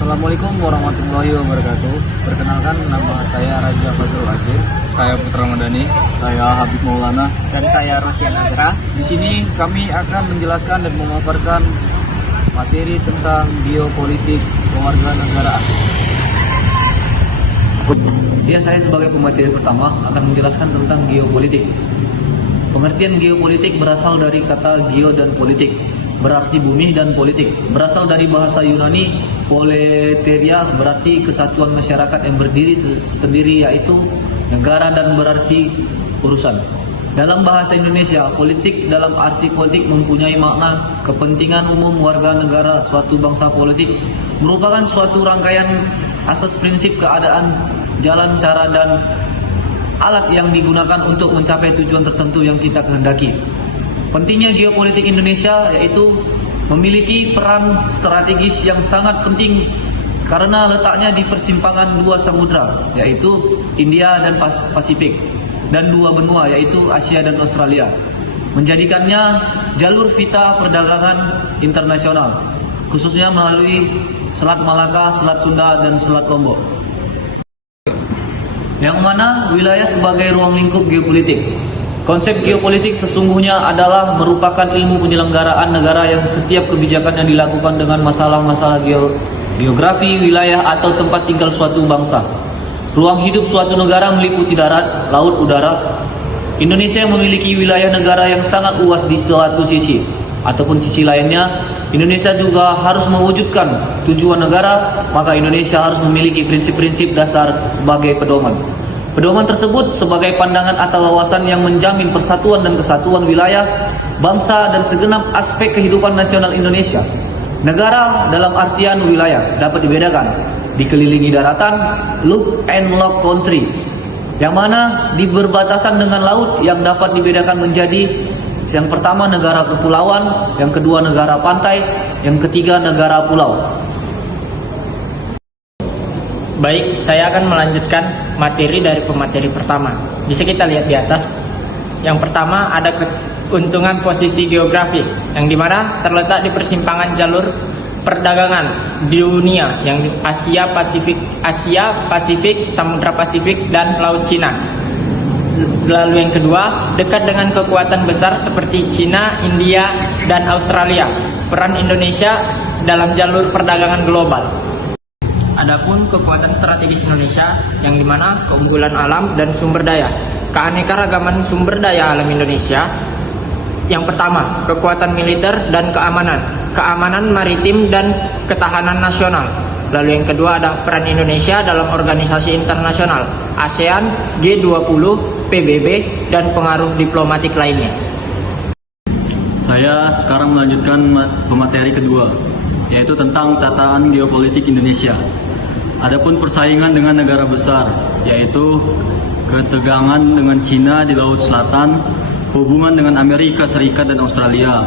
Assalamualaikum warahmatullahi wabarakatuh. Perkenalkan, nama saya Raja Fazrul Azim. Saya Putra Ramadhani. Saya Habib Maulana. Dan saya Rosyan Azra. Di sini kami akan menjelaskan dan memaparkan materi tentang geopolitik kewarganegaraan. Ya, saya sebagai pemateri pertama akan menjelaskan tentang geopolitik. Pengertian geopolitik berasal dari kata geo dan politik, berarti bumi dan politik. Berasal dari bahasa Yunani, poleteria berarti kesatuan masyarakat yang berdiri sendiri, yaitu negara, dan berarti urusan. Dalam bahasa Indonesia, politik dalam arti politik mempunyai makna kepentingan umum warga negara suatu bangsa. Politik merupakan suatu rangkaian asas prinsip keadaan, jalan, cara, dan alat yang digunakan untuk mencapai tujuan tertentu yang kita kehendaki. Pentingnya geopolitik Indonesia yaitu memiliki peran strategis yang sangat penting karena letaknya di persimpangan dua samudra, yaitu India dan Pasifik, dan dua benua, yaitu Asia dan Australia, menjadikannya jalur vita perdagangan internasional, khususnya melalui Selat Malaka, Selat Sunda, dan Selat Lombok, yang mana wilayah sebagai ruang lingkup geopolitik. Konsep geopolitik sesungguhnya adalah merupakan ilmu penyelenggaraan negara yang setiap kebijakan yang dilakukan dengan masalah-masalah geografi, wilayah, atau tempat tinggal suatu bangsa. Ruang hidup suatu negara meliputi darat, laut, udara. Indonesia memiliki wilayah negara yang sangat luas di suatu sisi, ataupun sisi lainnya, Indonesia juga harus mewujudkan tujuan negara, maka Indonesia harus memiliki prinsip-prinsip dasar sebagai pedoman. Pedoman tersebut sebagai pandangan atau wawasan yang menjamin persatuan dan kesatuan wilayah, bangsa, dan segenap aspek kehidupan nasional Indonesia. Negara dalam artian wilayah dapat dibedakan dikelilingi daratan, look and lock country, yang mana di berbatasan dengan laut, yang dapat dibedakan menjadi yang pertama negara kepulauan, yang kedua negara pantai, yang ketiga negara pulau. Baik, saya akan melanjutkan materi dari pemateri pertama. Bisa kita lihat di atas. Yang pertama ada keuntungan posisi geografis, yang dimana terletak di persimpangan jalur perdagangan di dunia, yang Asia Pasifik, Samudra Pasifik, dan Laut Cina. Lalu yang kedua, dekat dengan kekuatan besar seperti Cina, India, dan Australia. Peran Indonesia dalam jalur perdagangan global. Adapun kekuatan strategis Indonesia, yang dimana keunggulan alam dan sumber daya. Keanekaragaman sumber daya alam Indonesia. Yang pertama, kekuatan militer dan keamanan. Keamanan maritim dan ketahanan nasional. Lalu yang kedua ada peran Indonesia dalam organisasi internasional, ASEAN, G20, PBB, dan pengaruh diplomatik lainnya. Saya sekarang melanjutkan pemateri kedua, yaitu tentang tataan geopolitik Indonesia. Adapun persaingan dengan negara besar, yaitu ketegangan dengan Cina di Laut Selatan, hubungan dengan Amerika Serikat dan Australia,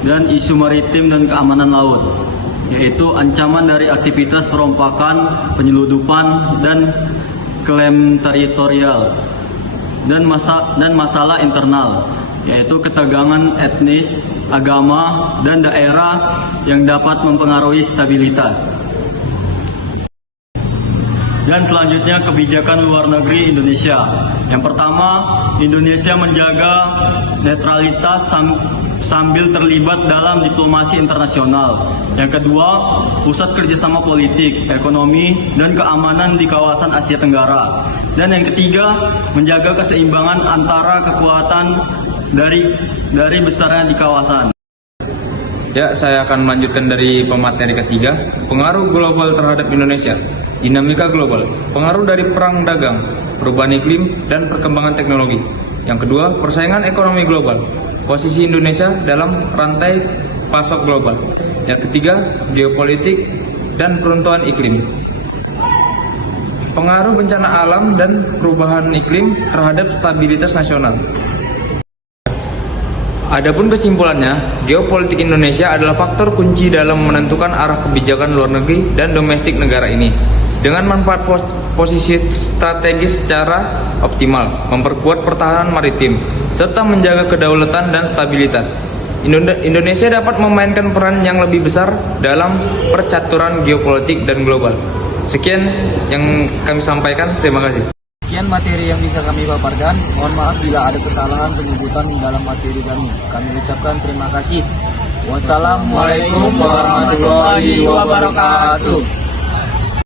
dan isu maritim dan keamanan laut, yaitu ancaman dari aktivitas perompakan, penyeludupan, dan klaim teritorial, dan masalah internal, yaitu ketegangan etnis, agama, dan daerah yang dapat mempengaruhi stabilitas. Dan selanjutnya kebijakan luar negeri Indonesia. Yang pertama, Indonesia menjaga netralitas sambil terlibat dalam diplomasi internasional. Yang kedua, pusat kerjasama politik, ekonomi, dan keamanan di kawasan Asia Tenggara. Dan yang ketiga, menjaga keseimbangan antara kekuatan dari besarnya di kawasan. Ya, saya akan melanjutkan dari pemateri ketiga, pengaruh global terhadap Indonesia. Dinamika global, pengaruh dari perang dagang, perubahan iklim, dan perkembangan teknologi. Yang kedua, persaingan ekonomi global, posisi Indonesia dalam rantai pasok global. Yang ketiga, geopolitik dan peruntuhan iklim, pengaruh bencana alam dan perubahan iklim terhadap stabilitas nasional. Adapun kesimpulannya, geopolitik Indonesia adalah faktor kunci dalam menentukan arah kebijakan luar negeri dan domestik negara ini. Dengan manfaat posisi strategis secara optimal, memperkuat pertahanan maritim, serta menjaga kedaulatan dan stabilitas. Indonesia dapat memainkan peran yang lebih besar dalam percaturan geopolitik dan global. Sekian yang kami sampaikan, terima kasih. Sekian materi yang bisa kami paparkan. Mohon maaf bila ada kesalahan penyebutan dalam materi kami. Kami ucapkan terima kasih. Wassalamualaikum warahmatullahi wabarakatuh.